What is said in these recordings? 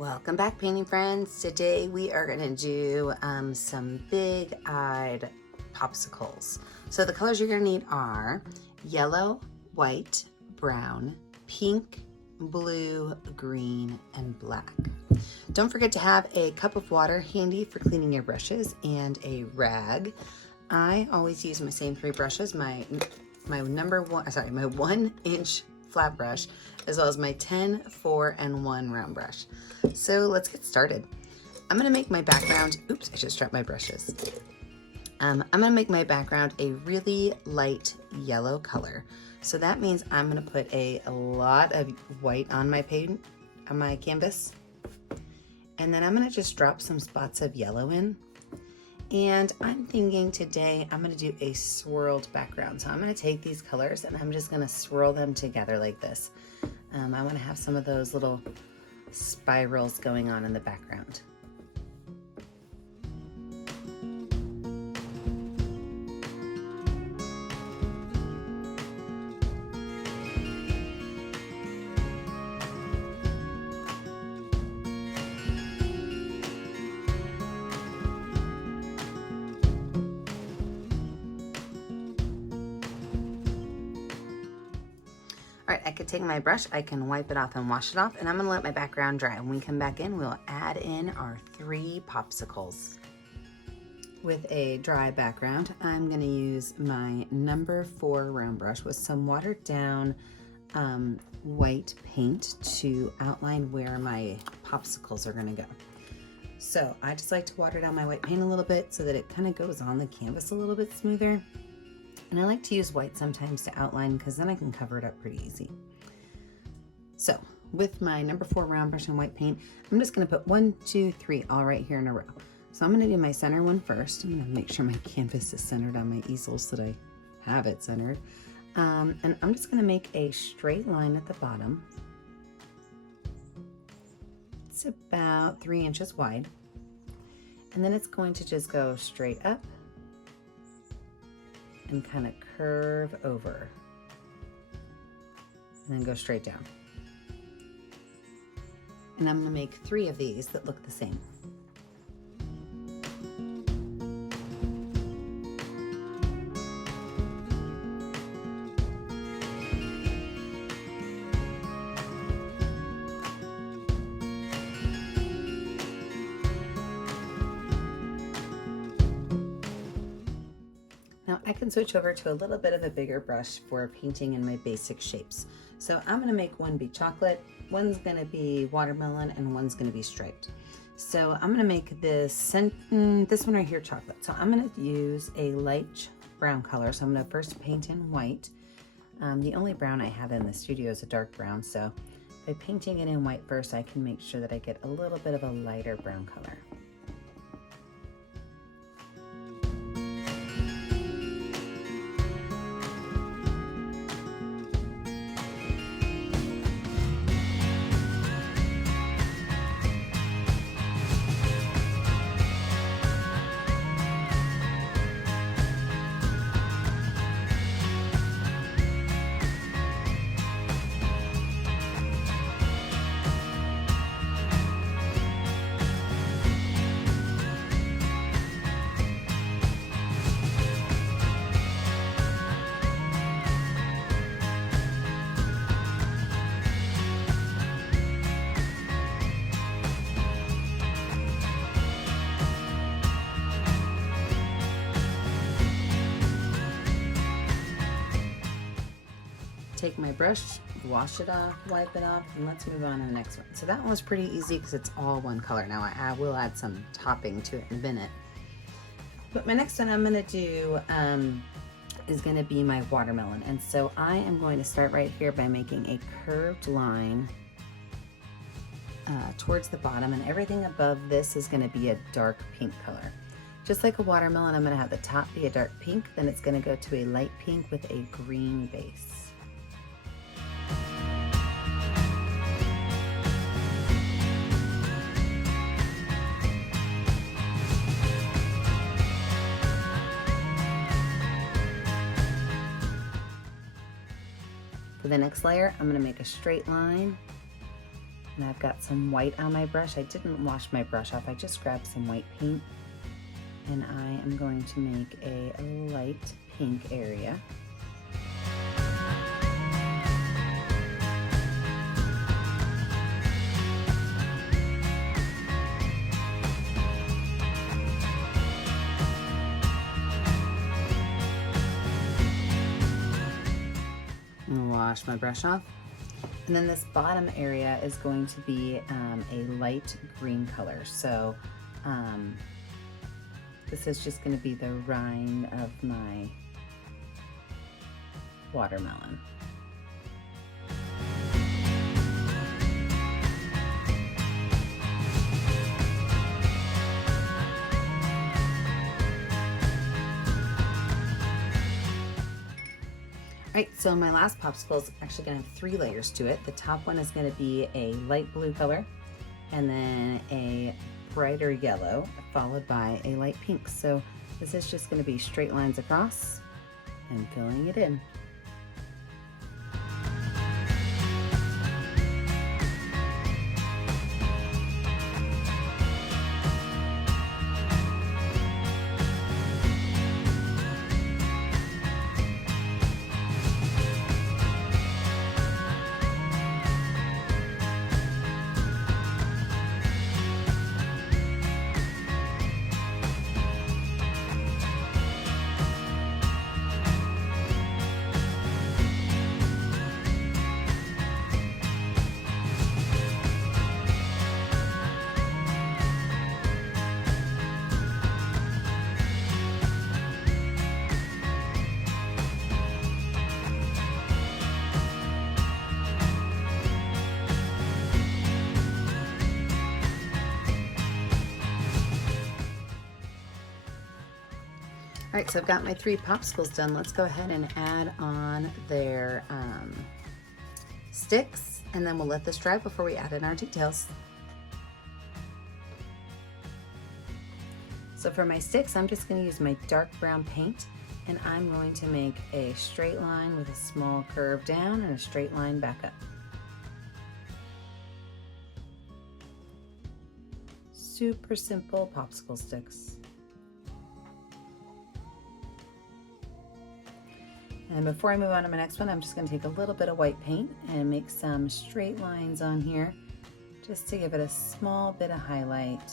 Welcome back, painting friends. Today we are going to do some big-eyed popsicles. So the colors you're going to need are yellow, white, brown, pink, blue, green, and black. Don't forget to have a cup of water handy for cleaning your brushes and a rag. I always use my same three brushes, my 1-inch flat brush, as well as my 10, 4, and 1 round brush. So let's get started. I'm gonna make my background, oops, I just dropped my brushes. I'm gonna make my background a really light yellow color. So that means I'm gonna put a lot of white on my paint, on my canvas. And then I'm gonna just drop some spots of yellow in. And I'm thinking today I'm gonna do a swirled background. So I'm gonna take these colors and I'm just gonna swirl them together like this. I wanna have some of those little spirals going on in the background. All right, I could take my brush, I can wipe it off and wash it off, and I'm gonna let my background dry. When we come back in, we'll add in our 3 popsicles. With a dry background, I'm gonna use my number 4 round brush with some watered down white paint to outline where my popsicles are gonna go. So I just like to water down my white paint a little bit so that it kind of goes on the canvas a little bit smoother. And I like to use white sometimes to outline because then I can cover it up pretty easy. So with my number 4 round brush and white paint, I'm just gonna put 1, 2, 3 all right here in a row. So I'm gonna do my center one first. I'm gonna make sure my canvas is centered on my easel so that I have it centered. And I'm just gonna make a straight line at the bottom. It's about 3 inches wide. And then it's going to just go straight up and kind of curve over and then go straight down. And I'm gonna make 3 of these that look the same. Now I can switch over to a little bit of a bigger brush for painting in my basic shapes. So I'm gonna make one be chocolate, one's gonna be watermelon, and one's gonna be striped. So I'm gonna make this one right here chocolate. So I'm gonna use a light brown color. So I'm gonna first paint in white. The only brown I have in the studio is a dark brown. So by painting it in white first, I can make sure that I get a little bit of a lighter brown color. Take my brush, wash it off, wipe it off, and let's move on to the next one. So that one was pretty easy because it's all one color. Now I will add some topping to it in a minute. But my next one I'm gonna do is gonna be my watermelon. And so I am going to start right here by making a curved line towards the bottom, and everything above this is gonna be a dark pink color. Just like a watermelon, I'm gonna have the top be a dark pink, then it's gonna go to a light pink with a green base. For the next layer, I'm gonna make a straight line And I've got some white on my brush. I didn't wash my brush off. I just grabbed some white paint, and I am going to make a light pink area. Wash my brush off. And then this bottom area is going to be a light green color. So this is just going to be the rind of my watermelon. All right, so my last popsicle is actually gonna have 3 layers to it. The top one is gonna be a light blue color, and then a brighter yellow, followed by a light pink. So this is just gonna be straight lines across and filling it in. All right, so I've got my 3 popsicles done. Let's go ahead and add on their sticks, and then we'll let this dry before we add in our details. So for my sticks, I'm just gonna use my dark brown paint, and I'm going to make a straight line with a small curve down and a straight line back up. Super simple popsicle sticks. And before I move on to my next one, I'm just going to take a little bit of white paint and make some straight lines on here just to give it a small bit of highlight.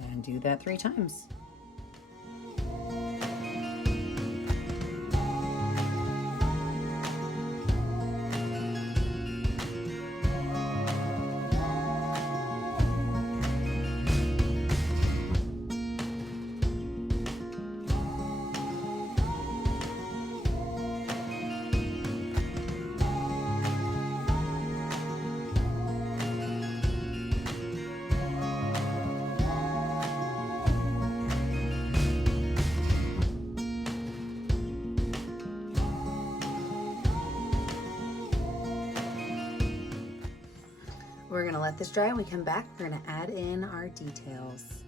And do that 3 times. We're gonna let this dry. When we come back, we're gonna add in our details.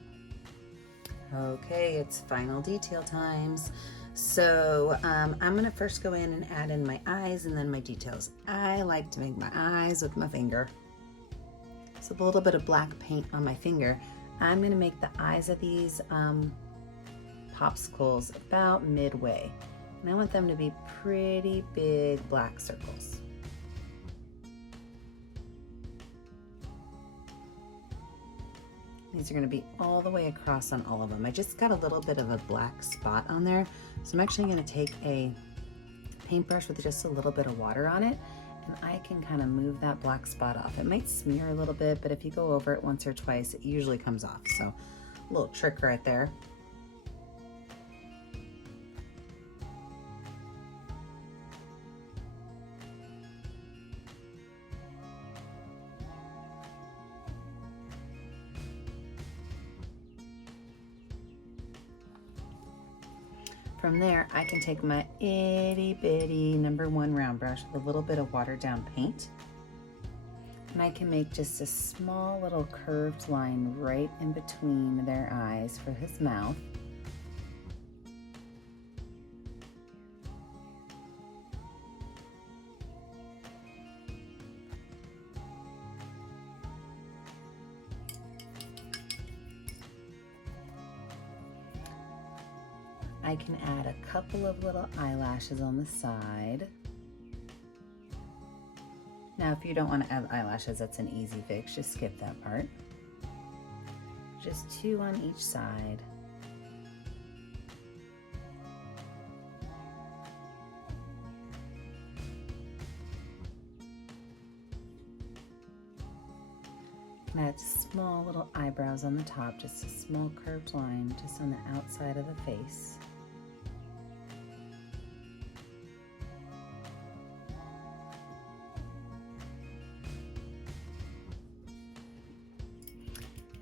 Okay, it's final detail times. So I'm gonna first go in and add in my eyes and then my details. I like to make my eyes with my finger. So a little bit of black paint on my finger. I'm gonna make the eyes of these popsicles about midway. And I want them to be pretty big black circles. These are going to be all the way across on all of them. I just got a little bit of a black spot on there. So I'm actually going to take a paintbrush with just a little bit of water on it, and I can kind of move that black spot off. It might smear a little bit, but if you go over it once or twice, it usually comes off. So a little trick right there. From there, I can take my itty bitty #1 round brush with a little bit of watered down paint, and I can make just a small little curved line right in between their eyes for his mouth. I can add a couple of little eyelashes on the side. Now, if you don't want to add eyelashes, that's an easy fix. Just skip that part. Just 2 on each side. And add small little eyebrows on the top, just a small curved line just on the outside of the face.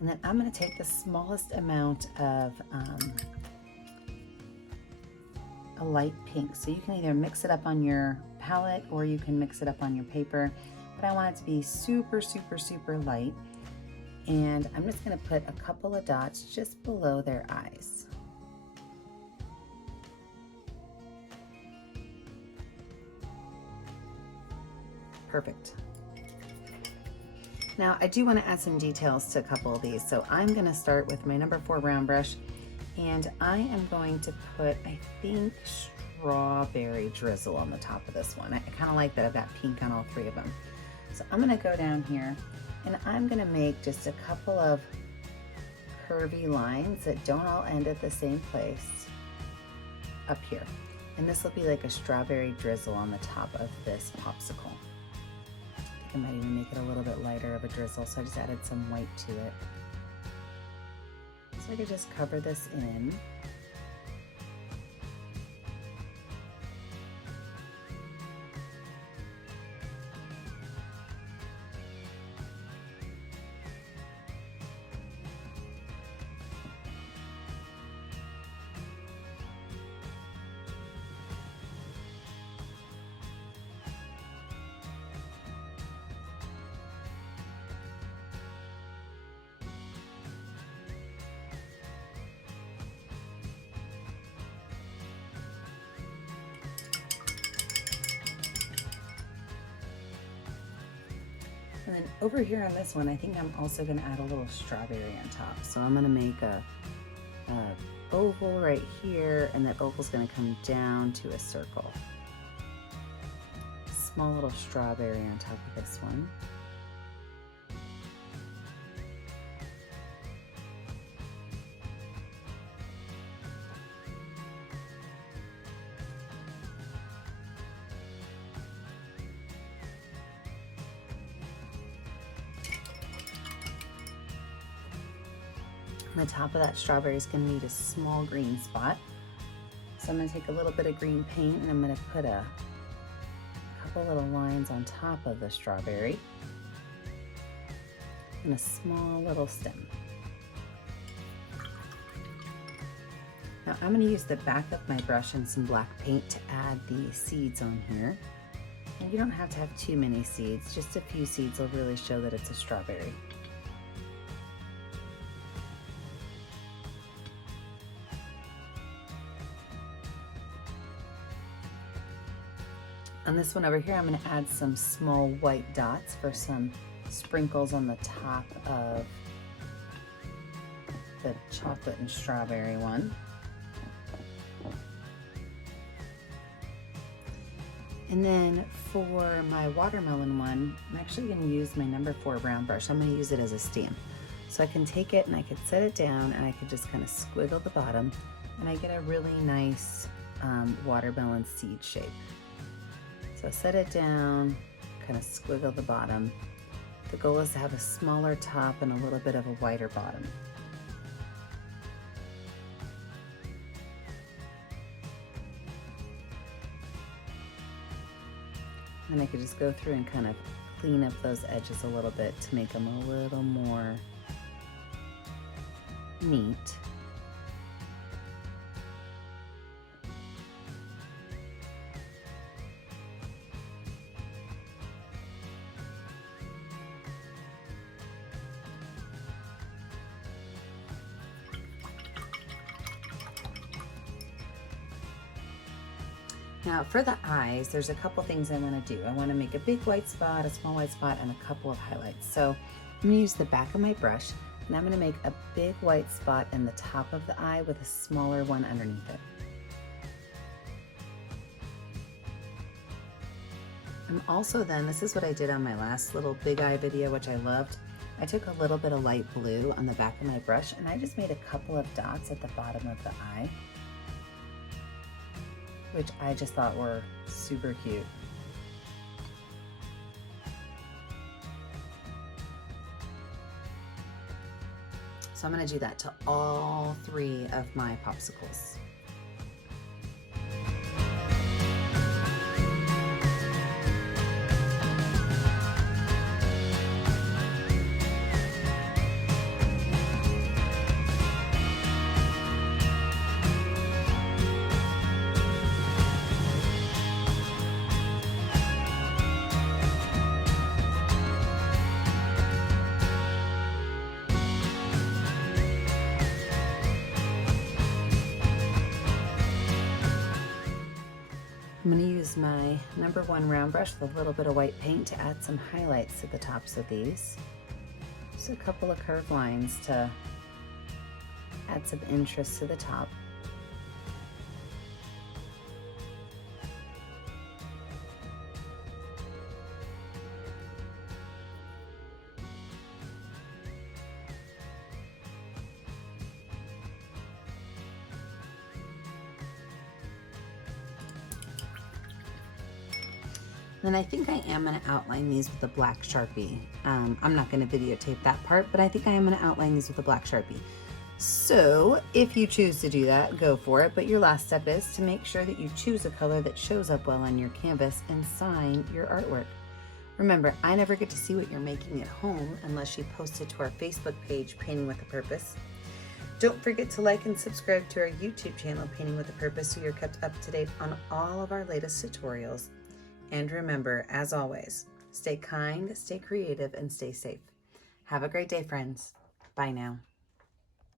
And then I'm going to take the smallest amount of a light pink. So you can either mix it up on your palette or you can mix it up on your paper. But I want it to be super, super, super light. And I'm just going to put a couple of dots just below their eyes. Perfect. Now I do want to add some details to a couple of these. So I'm going to start with my number 4 round brush, and I am going to put, I think, strawberry drizzle on the top of this one. I kind of like that I've got pink on all 3 of them. So I'm going to go down here and I'm going to make just a couple of curvy lines that don't all end at the same place up here. And this will be like a strawberry drizzle on the top of this popsicle. I might even make it a little bit lighter of a drizzle, so I just added some white to it. So I could just cover this in. And then over here on this one, I think I'm also going to add a little strawberry on top. So I'm going to make a oval right here, and that oval's going to come down to a circle. Small little strawberry on top of this one. On the top of that strawberry is going to need a small green spot. So I'm going to take a little bit of green paint and I'm going to put a couple little lines on top of the strawberry and a small little stem. Now I'm going to use the back of my brush and some black paint to add the seeds on here. And you don't have to have too many seeds, just a few seeds will really show that it's a strawberry. On this one over here, I'm going to add some small white dots for some sprinkles on the top of the chocolate and strawberry one. And then for my watermelon one, I'm actually going to use my number 4 brown brush. I'm going to use it as a stamp. So I can take it and I could set it down and I could just kind of squiggle the bottom and I get a really nice watermelon seed shape. So set it down, kind of squiggle the bottom. The goal is to have a smaller top and a little bit of a wider bottom. And I could just go through and kind of clean up those edges a little bit to make them a little more neat. Now for the eyes, there's a couple things I want to do. I want to make a big white spot, a small white spot, and a couple of highlights. So I'm going to use the back of my brush, and I'm going to make a big white spot in the top of the eye with a smaller one underneath it. And also then, this is what I did on my last little big eye video, which I loved. I took a little bit of light blue on the back of my brush and I just made a couple of dots at the bottom of the eye, which I just thought were super cute. So I'm going to do that to all 3 of my popsicles. I'm going to use my #1 round brush with a little bit of white paint to add some highlights to the tops of these. Just a couple of curved lines to add some interest to the top. Then I think I am going to outline these with a black Sharpie. I'm not going to videotape that part, but I think I am going to outline these with a black Sharpie. So if you choose to do that, go for it. But your last step is to make sure that you choose a color that shows up well on your canvas and sign your artwork. Remember, I never get to see what you're making at home unless you post it to our Facebook page, Painting with a Purpose. Don't forget to like and subscribe to our YouTube channel, Painting with a Purpose, so you're kept up to date on all of our latest tutorials. And remember, as always, stay kind, stay creative, and stay safe. Have a great day, friends. Bye now.